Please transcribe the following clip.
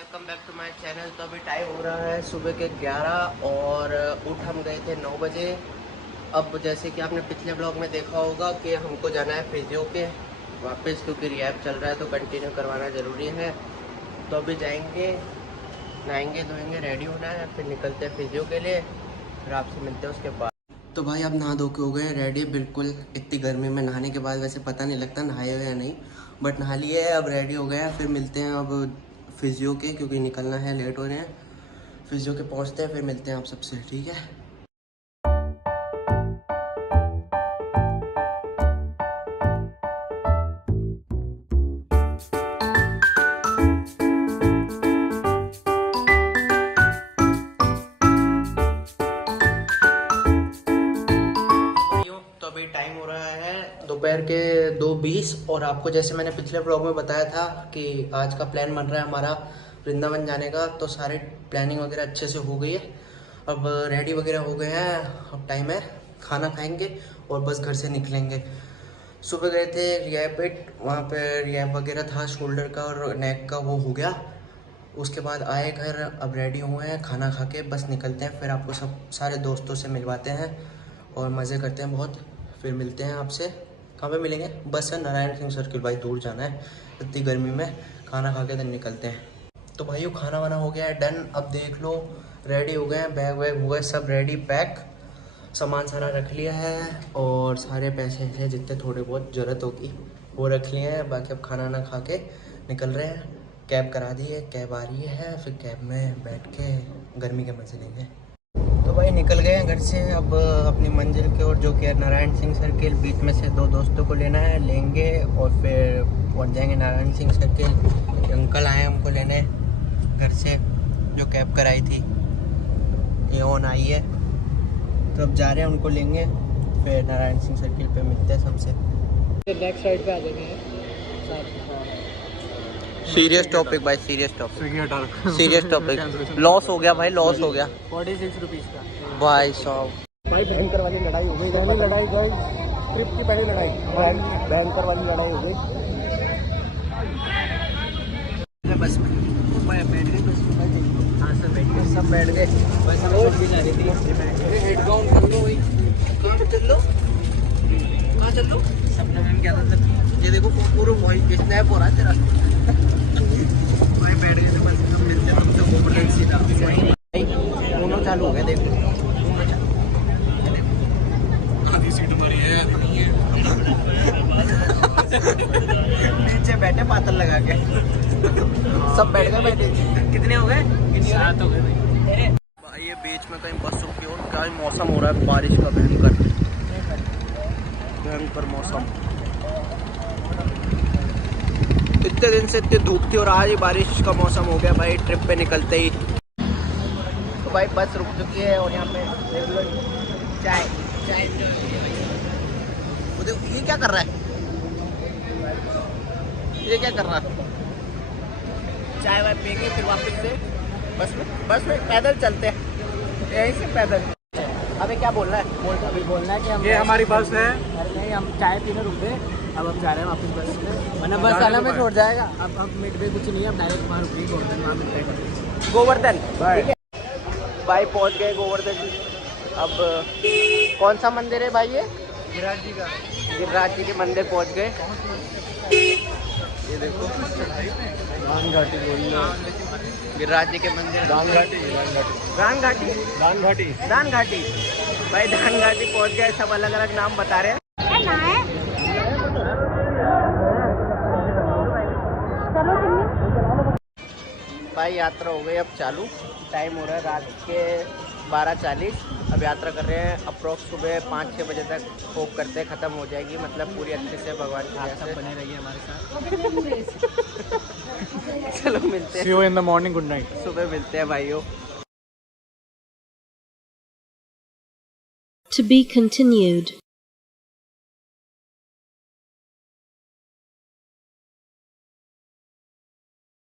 Welcome back to my channel. तो अभी time हो रहा है सुबह के 11 और उठ हम गए थे 9 बजे। अब जैसे कि आपने पिछले ब्लॉग में देखा होगा कि हमको जाना है फिजियो के वापस, क्योंकि रिहैब चल रहा है तो कंटिन्यू करवाना ज़रूरी है। तो अभी जाएंगे, नहाएंगे धोएंगे, रेडी होना है, फिर निकलते हैं फिजियो के लिए। फिर आपसे मिलते हैं उसके बाद। तो भाई अब नहा धो के हो गए हैं रेडी। बिल्कुल इतनी गर्मी में नहाने के बाद वैसे पता नहीं लगता नहाए हो या नहीं, बट नहा लिए है, अब रेडी हो गए हैं। फिर मिलते हैं अब फिजियो के, क्योंकि निकलना है, लेट हो रहे हैं। फिजियो के पहुंचते हैं, फिर मिलते हैं आप सबसे, ठीक है। तो अभी टाइम हो रहा है दोपहर के 2:20 और आपको जैसे मैंने पिछले ब्लॉग में बताया था कि आज का प्लान बन रहा है हमारा वृंदावन जाने का। तो सारे प्लानिंग वगैरह अच्छे से हो गई है, अब रेडी वगैरह हो गए हैं। अब टाइम है, खाना खाएंगे और बस घर से निकलेंगे। सुबह गए थे रिहैब पे, वहाँ पे रिहैब वगैरह था, शोल्डर का और नेक का, वो हो गया। उसके बाद आए घर, अब रेडी हुए हैं, खाना खा के बस निकलते हैं। फिर आपको सब सारे दोस्तों से मिलवाते हैं और मज़े करते हैं बहुत। फिर मिलते हैं आपसे। कहाँ पे मिलेंगे? बस है नारायण सिंह सर्किल, भाई दूर जाना है इतनी गर्मी में। खाना खा के दिन निकलते हैं। तो भाइयों खाना वाना हो गया है डन। अब देख लो रेडी हो गए हैं, बैग वैग हुआ है सब रेडी, पैक सामान सारा रख लिया है। और सारे पैसे हैं जितने थोड़े बहुत ज़रूरत होगी वो रख लिए हैं। बाकी अब खाना ना खा के निकल रहे हैं। कैब करा दी है, कैब आ रही है, फिर कैब में बैठ के गर्मी के मजे लेंगे। तो भाई निकल गए हैं घर से अब अपनी मंजिल की ओर, जो कि है नारायण सिंह सर्किल। बीच में से 2 दोस्तों को लेना है, लेंगे और फिर पहुंच जाएंगे नारायण सिंह सर्किल। अंकल आए हमको लेने घर से, जो कैब कराई थी, ये ऑन आई है। तो अब जा रहे हैं, उनको लेंगे, फिर नारायण सिंह सर्किल पे मिलते हैं सबसे। नेक्स्ट साइड पे आ जाएंगे। सीरियस टॉपिक भाई, serious topic, serious topic. Loss हो गया भाई, लॉस हो गया 46 रुपीज़ का भाई साहब। भाई भयंकर वाली लड़ाई हो गई, पहली लड़ाई गई ट्रिप की, पहली लड़ाई भयंकर वाली लड़ाई हो गई बस में बैठ गए, बस में हाँ सर बैठ गए, सब बैठ गए। बस जा रही थी, हेड डाउन कर लो, वही कहाँ चल लो, कहाँ चल लो। सपना मैम क्या था, ये देखो पूरा वॉइस स्नैप हो रहा है तेरा। भाई बैठ गए थे, बस हम मिलते हैं तुमसे होटल सीधा। दोनों चालू हो गए, देखो आधी सीट हमारी है। नीचे बैठे पातल लगा के, सब बैठ गए। बैठे कितने हो गए? 7 हो गए भाई। ये बीच में कहीं बस रुकी और क्या मौसम हो रहा है बारिश का, भयंकर भयंकर मौसम। इतने दिन से इतनी धूप थी और आज ही बारिश का मौसम हो गया भाई, ट्रिप पे निकलते ही। तो भाई बस रुक चुकी है और यहाँ पे देख लो चाय चाय। ये क्या कर रहा है, ये क्या कर रहा है? चाय वाय पियेंगे फिर वापस से बस में पैदल चलते हैं, यहीं से पैदल। अबे क्या बोलना है? अभी बोलना है कि हम, ये हमारी बस है। अरे नहीं, हम चाय पीने रुक गए, अब हम जा रहे हैं वापस बस में, वरना बस वाला में छोड़ जाएगा। अब मिड पे कुछ नहीं है, अब डायरेक्ट वहाँ रुकेंगे गोवर्धन, वहाँ मिलते हैं गोवर्धन। बाय। ठीक है भाई, पहुंच गए गोवर्धन। अब कौन सा मंदिर है भाई? ये गिरिराज जी का, गिरिराज जी के मंदिर पहुंच गए। ये देखो धान घाटी बोल गिरिराज जी के मंदिर, धान घाटी दान घाटी, धान घाटी दान घाटी। भाई दान घाटी पहुंच गए, सब अलग अलग नाम बता रहे हैं। भाई यात्रा हो गई अब चालू, टाइम हो रहा है रात के 12:40। अब यात्रा कर रहे हैं, अप्रोक्स सुबह 5-6 बजे तक होप करते हैं ख़त्म हो जाएगी, मतलब पूरी अच्छे से भगवान की दया से बने रहिए हमारे साथ। चलो मिलते हैं, See you in the morning. Good night. सुबह मिलते हैं भाइयों। To be continued.